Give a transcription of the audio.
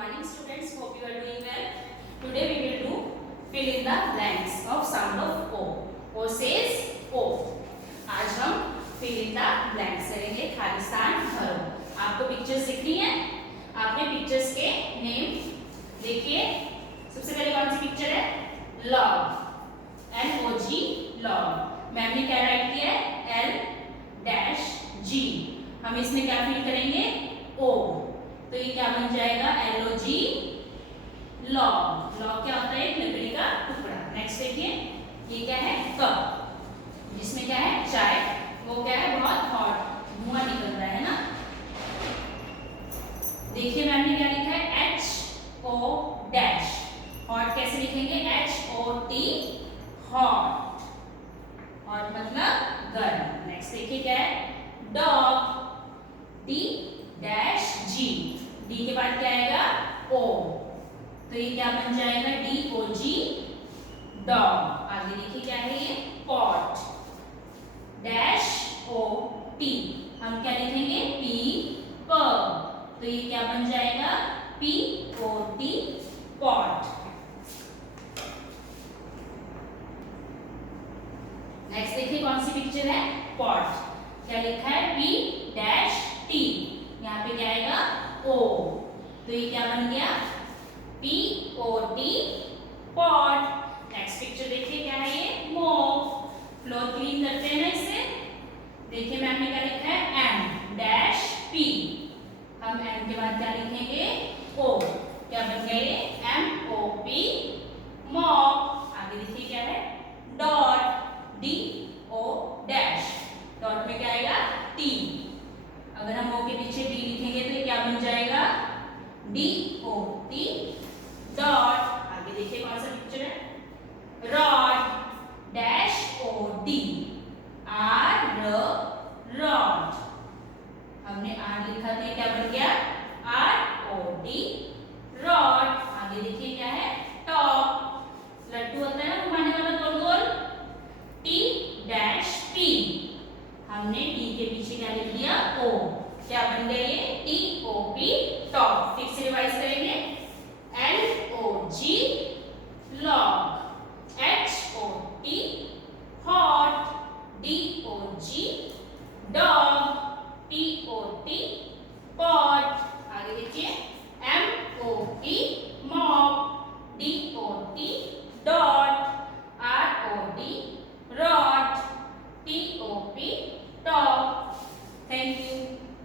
morning students, hope you are doing well. Today we will do fill in the blanks of sound of O. O says O. आज हम fill in the blanks करेंगे, खाली स्थान भरो। आपको pictures दिख रही हैं? आपने पिक्चर्स के नेम देखिए। सबसे पहले कौन सी पिक्चर है? Log, LOG log. मैम ने क्या राइट किया है? L-G। हम इसमें क्या फिल करेंगे? O। तो ये क्या बन जाएगा? LOG log. लॉग क्या होता है? एक लकड़ी का टुकड़ा। नेक्स्ट देखिए, ये क्या है? कप, जिसमें क्या है? चाय। वो क्या है? बहुत हॉट, धुआं निकल रहा है ना। देखिए मैम ने क्या लिखा है? HO dash. हॉट कैसे लिखेंगे? HOT hot. हॉट मतलब गर्म। नेक्स्ट देखिए क्या है? Dog, D-G। डी के बाद क्या आएगा? O। तो ये क्या बन जाएगा? DOG dog. आगे देखिए क्या है ये? Pot, -OT। हम क्या लिखेंगे? P पग। तो ये क्या बन जाएगा? POT pot. नेक्स्ट देखिए कौन सी पिक्चर है? पॉट। क्या लिखा है? P-T। यहाँ पे क्या आएगा? O। तो ये क्या बन गया? POT pot. नेक्स्ट पिक्चर देखिए क्या है ये? मोप। फ्लोर क्लीन करते हैं ना इससे। देखिए मैम ने क्या लिखा है? M-P। हम M के बाद क्या लिखेंगे? O। क्या बन गया ये? MOP mop. आगे देखिए क्या है? Dot, DO dash. डॉट में क्या आएगा? T। अगर हम O के पीछे D लिखेंगे तो ये क्या बन जाएगा? DOT dot. आगे देखिए कौन सा पिक्चर है? Rod, -OD rod. हमने R लिखा था, क्या बन गया? ROD rod. आगे देखिए क्या है? टॉप। लट्टू होता है ना घुमाने वाला गोल गोल। T-P। हमने D के पीछे क्या लिख दिया? O। क्या बन गया ये? TOP top. फिर से रिवाइज करेंगे। LOG log, HOT hot, DOG dog, POT pot. आगे देखिए